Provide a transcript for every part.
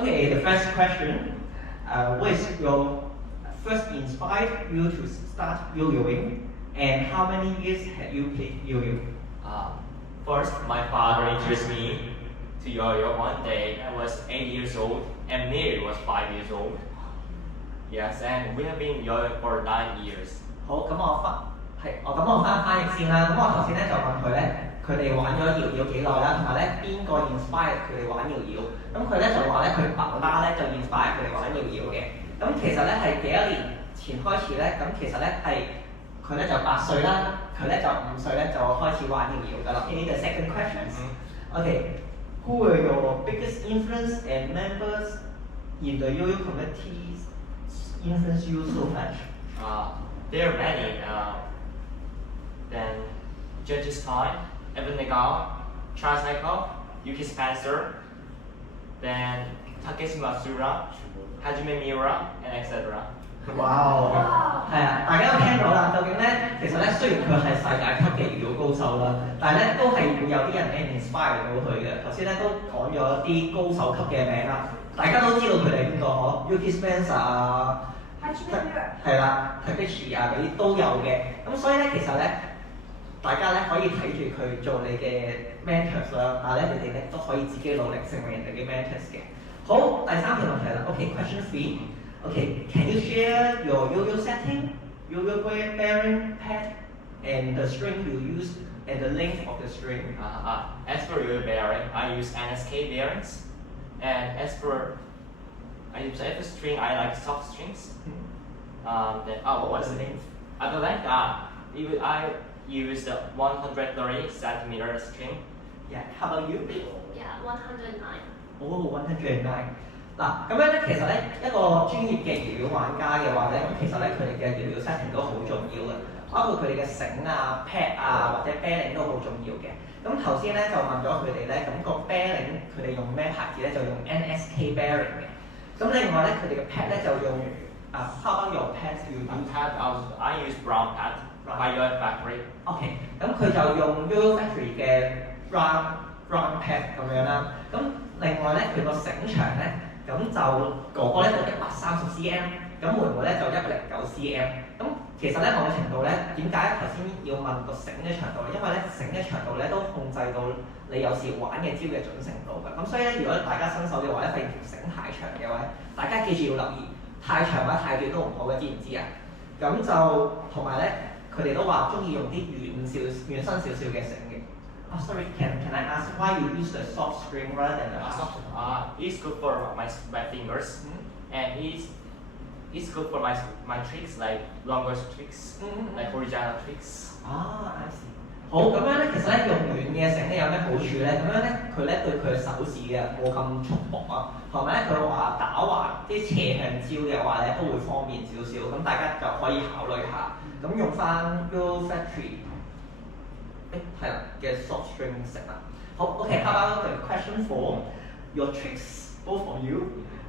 Okay, the first question. What is your first inspired you to start yo-yoing, and how many years have you played yo-yo? Uh, First, my father introduced me to yo-yo one day. I was 8 years old, and Mary was 5 years old. Yes, and we have been yo-yoing for 9 years. 好，咁我翻譯先啦。咁我頭先咧就問佢咧，佢哋玩咗搖搖幾耐啦，同埋咧邊個 inspire 佢哋玩搖搖？咁佢咧就話咧，佢爸爸咧就 inspire 佢哋玩搖搖嘅。咁其實咧係幾多年前開始咧？咁其實咧係佢咧就8歲啦，佢咧就5歲咧就開始玩搖搖噶啦。Okay, the second questions. Okay, who were your biggest influence and members in the yo-yo community influence you so much? There are many. Then Judges Time, Evan Nagal, Charles Nicol, Yuki Spencer, then Takeshi Matsura, Hajime Miura, and etc. 哇！係啊，大家都聽到啦。究竟咧，其實咧雖然佢係世界級嘅搖搖高手啦，但係咧都係會有啲人咧 inspire 到佢嘅。頭先咧都講咗啲高手級嘅名啦，大家都知道佢哋邊個嗬 ？Yuki Spencer 啊，係啦 ，Takeshi 啊嗰啲都有嘅。咁所以咧，其實咧，大家咧可以睇住佢做你嘅 mentors 啦，但係咧你哋咧都可以自己努力成為人哋嘅 mentors 嘅。好，第三條問題啦。OK，question three。Okay, can you share your yo-yo setting, yo-yo bearing pad, and the string you use, and the length of the string? As for yo-yo bearing, I use NSK bearings, and as for string, I like soft strings. What was the length? The length, I use the 130 centimeter string. Yeah, how about you? Yeah, 109. Oh, 109. 嗱，咁樣咧，其實咧一個專業嘅搖搖玩家嘅話咧，咁其實咧佢哋嘅搖搖 setting 都好重要嘅，包括佢哋嘅繩啊、pad 啊或者 bearing 都好重要嘅。咁頭先咧就問咗佢哋咧，咁個 bearing 佢哋用咩牌子咧？就用 NSK bearing 嘅。咁另外咧佢哋嘅 pad 咧就用how about your pad you use? I use brown pad by Yo-Yo Factory. OK，咁佢就用 Yo-Yo Factory 嘅 brown pad 咁樣啦。咁另外咧佢個繩長咧。咁就哥哥咧就130 cm，咁妹妹咧就109 cm。咁其實咧某程度咧，點解頭先要問個繩嘅長度咧？因為咧繩嘅長度咧都控制到你有時玩嘅招嘅準程度㗎。咁所以咧，如果大家新手嘅話咧，發現條繩太長嘅話，大家記住要留意，太長或者太短都唔好嘅，知唔知啊？咁就同埋咧，佢哋都話中意用啲軟身少少嘅繩嘅。Sorry, can I ask why you use the soft string rather than the hard string? It's good for my fingers, and it's good for my tricks like longer tricks, like horizontal tricks. I see. 好，咁樣咧，其實咧用軟嘅繩咧有咩好處咧？咁樣咧，佢咧對佢嘅手指啊冇咁束縛啊，同埋咧佢話打橫啲斜向招嘅話咧都會方便少少，咁大家就可以考慮下。咁用翻 Yo Factory。係啦嘅 soft string 繩啦。好 ，OK，how about the question 4? Your tricks, both of you,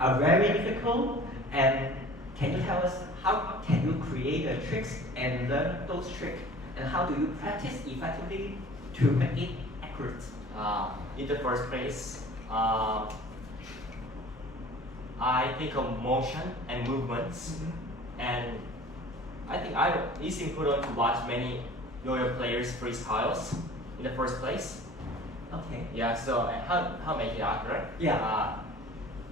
are very difficult, and can you tell us how can you create the tricks and learn those tricks, and how do you practice effectively to make it accurate? In the first place, I think of motion and movements, and I think it's important to watch many yo-yo players' freestyles in the first place. Okay. Yeah. So how make it accurate? Yeah.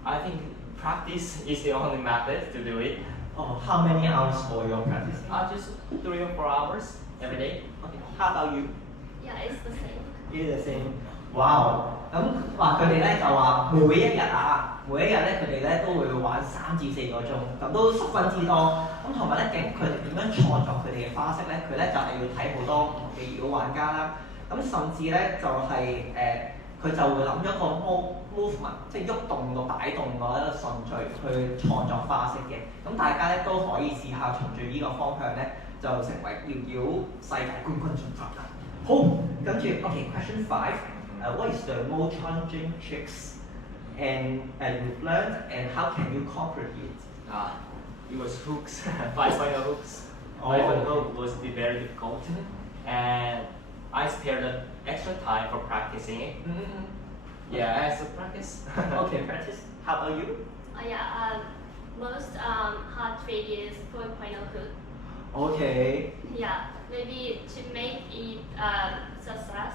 I think practice is the only method to do it. Oh, how many hours for your practice? Just 3 or 4 hours every day. Okay. How about you? Yeah, it's the same. It's the same. Wow！咁話佢哋咧就話每一日咧佢哋咧都會玩3至4個鐘，咁都十分之多。咁同埋咧，究竟佢哋點樣創作佢哋嘅花式咧？佢咧就係要睇好多唔同嘅搖搖玩家啦。咁甚至咧就係佢就會諗咗個 movement， 即係喐動個擺動嗰一個順序去創作花式嘅。咁大家咧都可以試下從住呢個方向咧，就成為搖搖世界冠軍進發啦。好，跟住 OK，question 5。What is the most challenging tricks and you've learned, and how can you conquer it? It was hooks, 5-point hooks. 5-point hook was very difficult, and I spared extra time for practicing it. Yeah, as a practice. Okay, practice. How about you? Yeah, most hard trick is 4.0 hook. Okay. Yeah, maybe to make it success,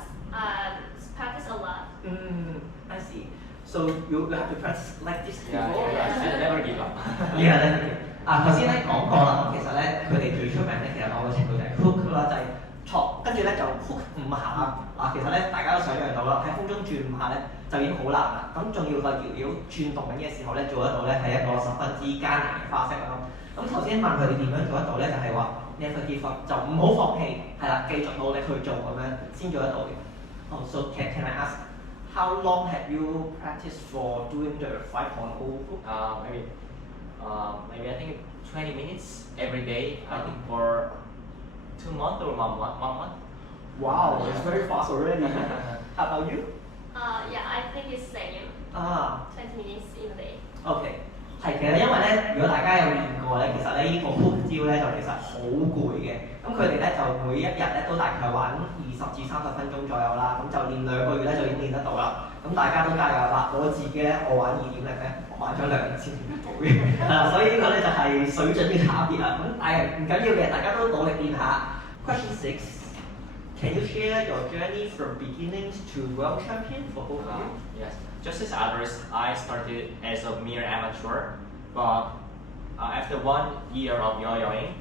practice a lot. I see. So you have to practice like this Yeah, before. yeah. Never give up. Yeah，頭先咧講過啦，咁其實咧佢哋最出名咧，其實某個程度就係 hook 啦，就係錯，跟住咧就 hook 5下。其實咧大家都想象到啦，喺空中轉5下咧就已經好難啦。咁仲要個搖搖轉動緊嘅時候咧做得到咧係一個十分之艱難嘅花式啦。咁頭先問佢哋點樣做得到咧，就係話 never give up，就唔好放棄，係啦，繼續努力去做咁樣先做得到嘅。So can I ask how long have you practiced for doing the 5.0 hook? Maybe I think 20 minutes every day. I think for 2 months or 1 month. Wow, it's very fast already. How about you? Yeah, I think it's same. 20 minutes in a day. OK，係其實因為咧，如果大家有練過咧，其實咧呢個 hook 招咧就其實好攰嘅。咁佢哋咧就每一日咧都大概玩20至30分鐘左右啦。咁就練2個月咧就已經練得到啦。咁大家都加油啦！我自己咧，我玩2.0咧，我玩咗2次練到嘅，所以呢個咧就係水準嘅差別啦。咁但係唔緊要嘅，大家都努力練下。Question 6. Can you share your journey from beginnings to world champion for both of you? Yes. Just as others, I started as a mere amateur, but after 1 year of yo-yoing,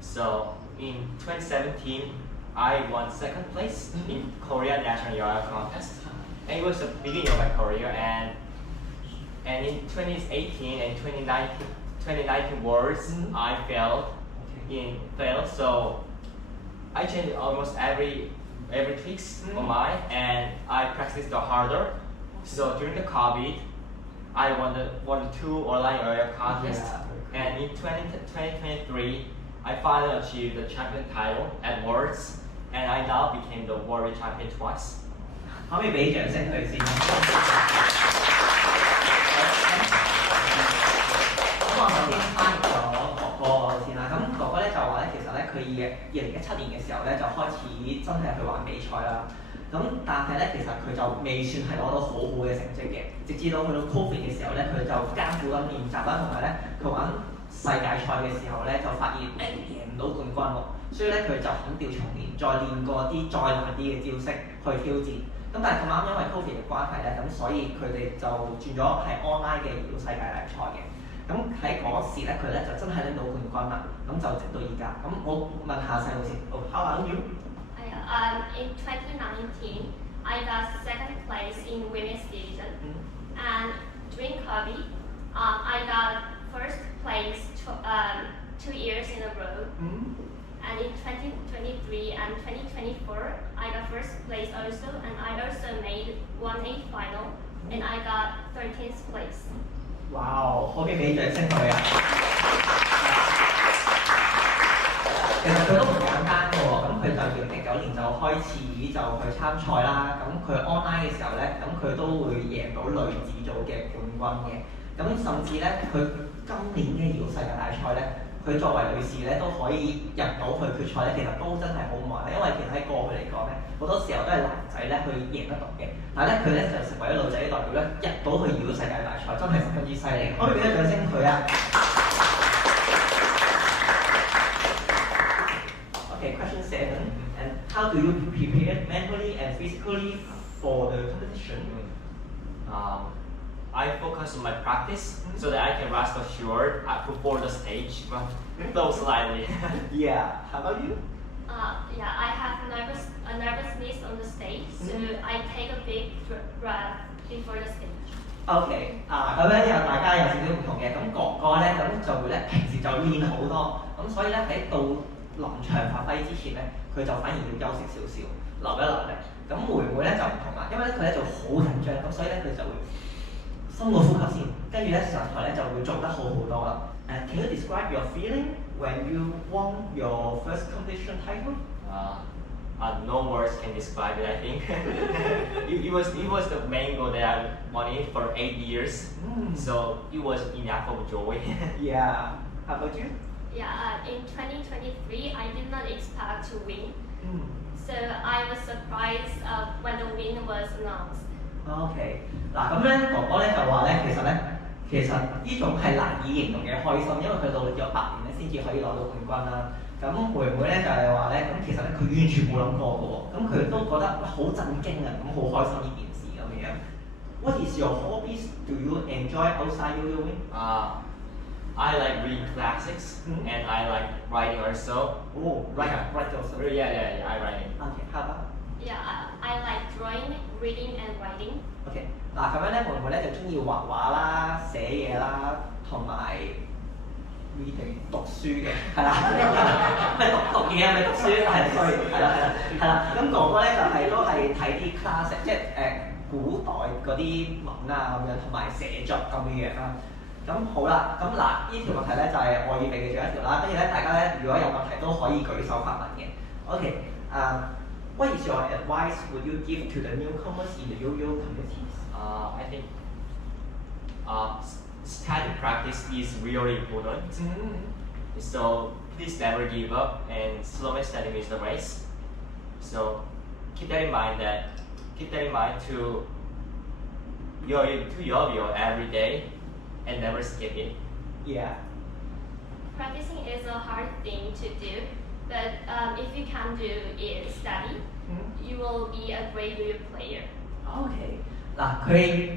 so in 2017, I won 2nd place in Korea National Yo-Yo Contest. And it was the beginning of my career, and in 2018 and 2019 Worlds, I failed. So I changed almost every tricks on mine, and I practiced the harder. So during the COVID, I won the 2 online yo-yo contests, and in 2023, I finally achieved the champion title at Worlds, and I now became the world champion twice. 可唔可以俾掌聲佢先？咁我首先翻譯咗哥哥先啦。咁哥哥咧就話咧，其實咧佢2017年嘅時候咧就開始真係去玩比賽啦。咁但係咧其實佢就未算係攞到好好嘅成績嘅，直至到去到 Covid 嘅時候咧，佢就艱苦咁練習啦，同埋咧佢玩世界賽嘅時候咧就發現贏唔到冠軍喎，所以咧佢就肯調從練，再練過啲再難啲嘅招式去挑戰。咁但係咁啱因為 Covid 嘅關係咧，咁所以佢哋就轉咗係 online 嘅搖世界大賽嘅。咁喺嗰時咧，佢咧就真係拎到冠軍啦。咁就直到而家。咁我問下細路先。How about you? In 2019, I got 2nd place in women's division, and during COVID, I got 1st place 2 years in a row. And in 2023 and 2024, I got 1st place also, and I also made 1A final, and I got 13th place. Wow， 可以俾掌聲佢啊！其實佢都唔簡單嘅喎，咁佢就2019年就開始就去參賽啦。咁佢 online 嘅時候咧，咁佢都會贏到女子組嘅冠軍嘅。咁甚至咧，佢今年嘅搖世界大賽咧，佢作為女士咧都可以入到去決賽咧，其實都真係好唔易，因為其實喺過去嚟講咧，好多時候都係男仔咧去贏得到嘅，但係咧佢咧就成為咗女仔嘅代表咧，入到去搖世界大賽，真係十分之犀利。可唔可以俾一掌聲佢啊？Okay, question 7. And how do you prepare mentally and physically for the competition? I focus on my practice so that I can rest assured before the stage, but though slightly. Yeah. How about you? Yeah, I have nervousness on the stage, so I take a big breath before the stage. OK，咁咧又大家有少少唔同嘅，咁哥哥咧咁就會咧平時就練好多，咁所以咧喺到臨場發揮之前咧，佢就反而要休息少少，留一留力。咁妹妹咧就唔同啦，因為咧佢咧就好緊張，咁所以咧佢就會深個呼吸先，跟住咧上台咧就會做得好好多啦。Can you describe your feeling when you won your first competition title? No words can describe it, I think. it was the main goal that I wanted for 8 years, so it was enough of joy. Yeah. How about you? Yeah, in 2023, I did not expect to win, so I was surprised when the win was announced. OK，嗱咁咧哥哥咧就話咧，其實咧其實呢種係難以形容嘅開心，因為佢努力咗8年咧先至可以攞到冠軍啦。咁妹妹咧就係話咧，咁其實咧佢完全冇諗過嘅喎，咁佢都覺得好震驚啊，咁好開心呢件事咁樣。What is your hobbies? Do you enjoy outside yo-yoing? I like reading classics and I like writing also. Oh, write also. Yeah, I writing. Okay, how about? Yeah, I like drawing, reading, and writing. OK， 嗱咁樣咧，妹妹咧就中意畫畫啦、寫嘢啦，同埋 reading 讀書嘅，係啦，唔係讀嘢啊，唔係讀書，係 sorry，係啦。咁哥哥咧就係都係睇啲 classic， 即係古代嗰啲文啊咁樣，同埋寫作咁嘅樣啦。咁好啦，咁嗱呢條問題咧就係我預備嘅最後一條啦，跟住咧大家咧如果有問題都可以舉手發問嘅。OK， what is your advice would you give to the newcomers in the yo-yo communities? I think study practice is really important. So please never give up and slow studying is the race. So keep that in mind to yo-yo every day and never skip it. Yeah. Practicing is a hard thing to do, but if you can do it study, you will be a great yo-yo player. OK， 嗱佢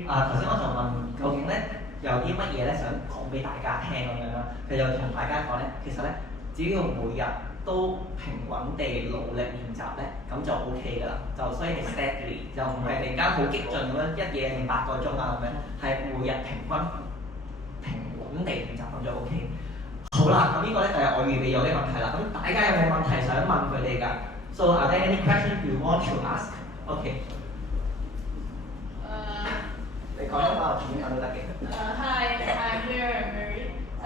頭先我就問究竟咧有啲乜嘢咧想講俾大家聽咁樣啦，佢就同大家講咧，其實咧只要每日都平穩地努力練習咧，咁就 OK 噶啦，就所以係 steady， 就唔係突然間好激進咁樣一夜練8個鐘啊咁樣，係每日平穩地練習咁就 OK。好啦，咁呢個咧就係我預備咗嘅問題啦。咁大家有冇問題想問佢哋㗎 ？So are there any questions you want to ask? OK。你講一下片都得嘅。Hi, I'm Mary. I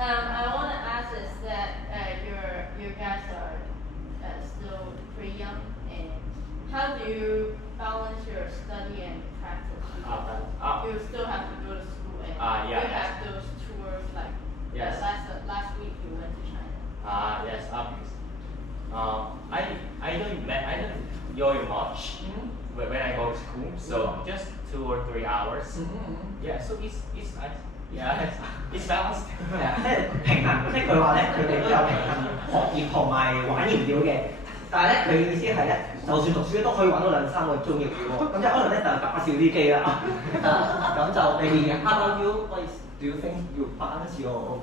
want to ask is that you guys are still pretty young, and how do you balance your study and practice? You still have to go to school, and you have those tours like last week you went to China. Yes, obvious. I don't yo-yo much when I go to school, so just 2 or 3 hours. Yeah, so it's nice. Yeah, it's balanced. 係啊，即係平衡，即係佢話咧，佢哋都有平衡學業同埋玩燃料嘅。但係咧，佢嘅意思係咧，就算讀書都可以玩到2-3個鐘嘅喎。咁即係可能咧就打少啲機啦。咁就maybe how about you? Do you think you balance your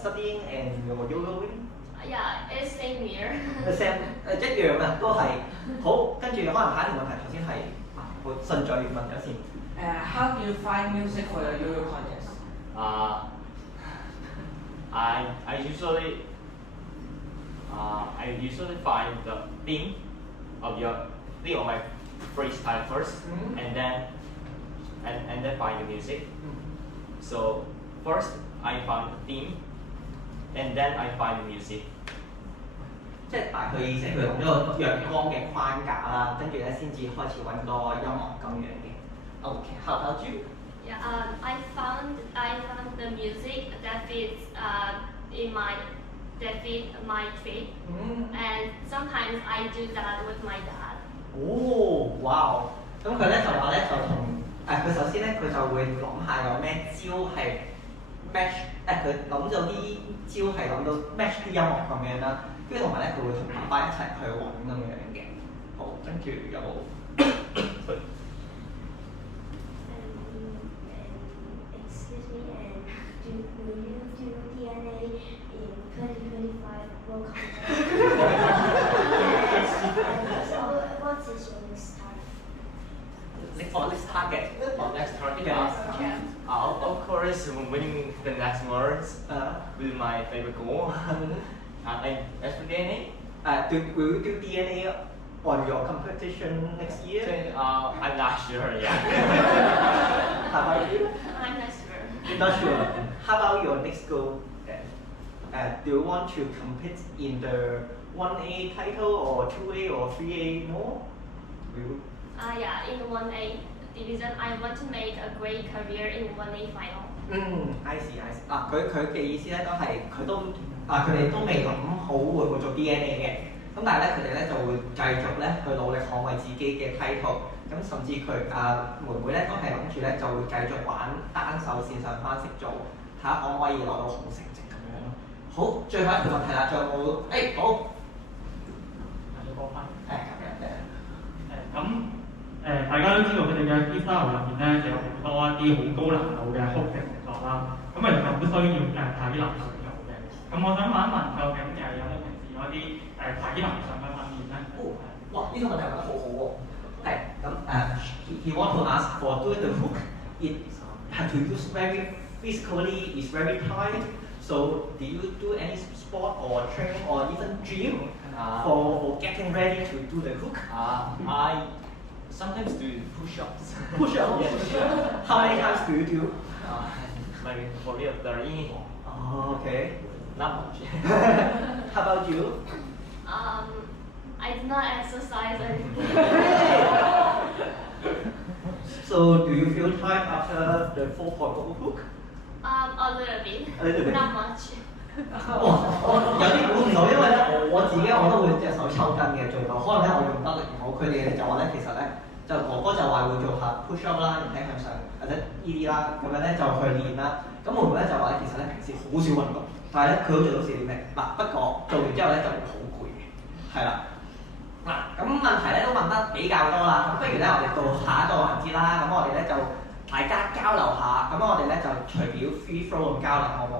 studying and your yo-yoing? Yeah, it's same here. Same 一樣啊，都係好。跟住可能下一條問題頭先係我順序問咗先。How do you find music for your yo-yo contest? I usually find the theme of my freestyle first, and then find the music. So first I find the theme, and then I find the music. 即係大概意思，佢用咗個陽光嘅框架啦，跟住咧先至開始揾個音樂咁樣嘅。OK， how about you? Yeah, I found the music that fits my trip, and sometimes I do that with my dad. 哦，哇！咁佢咧就話咧就同佢首先咧佢就會諗下有咩招係 match， 佢諗咗啲招係諗到 match 啲音樂咁樣啦，跟住同埋咧佢會同爸爸一齊去揾咁樣嘅。好，跟住有冇？ Excuse me, and will you do DNA in 2025 World Cup? So, what is your next target? Next target. Next target. Yeah. Of course, winning the next worlds with my favorite goal. And as for DNA, Will you do DNA on your competition next year? I'm not sure yet. How about you? I'm not sure. You're not sure. How about your next goal? Do you want to compete in the 1A title or 2A or 3A more? Will Yeah, in 1A division, I want to make a great career in 1A final. I see. 佢嘅意思咧都係佢哋都未諗好會唔會做 DNA 嘅，咁但係咧佢哋咧就會繼續咧去努力捍衞自己嘅 title，咁甚至佢妹妹咧都係諗住咧就會繼續玩單手線上翻識做，睇下可唔可以攞到好成績咁樣咯。好，最後一條問題啦，仲有冇？好。要講翻。係咁大家都知道佢哋嘅 freestyle 入面咧就有好多一啲好高難度嘅 hook 嘅動作啦。咁其實好需要體能去做嘅。咁我想問一問，究竟有冇平時嗰啲體能上嘅訓練咧？哇！呢個問題問得好好喎。係咁he want to ask for doing the hook. It have to use very physically. Is very tired. So do you do any sport or training or even gym for getting ready to do the hook? I sometimes do push-ups. Push-ups. Yes. How many times do you do? Maybe for real 30. Oh, okay. Not much. How about you? I do not exercise anything. So do you feel tired after the 4.0 hook? A little bit. A little bit. Not much. 我有啲估唔到，因為咧我自己我都會隻手抽筋嘅最多，可能咧我用得力唔好，佢哋就話咧其實咧就哥哥就話會做下 push up 啦，引體向上或者呢啲啦，咁樣咧就去練啦。咁妹妹咧就話咧其實咧平時好少運動，但係咧佢都做到4點零。嗱不過做完之後咧就會好攰嘅，係啦。嗱咁問題咧都問得比較多啦，咁不如咧我哋到下一個環節啦，咁我哋咧就大家交流下，咁我哋咧就隨表 free flow 咁交流好唔好啊？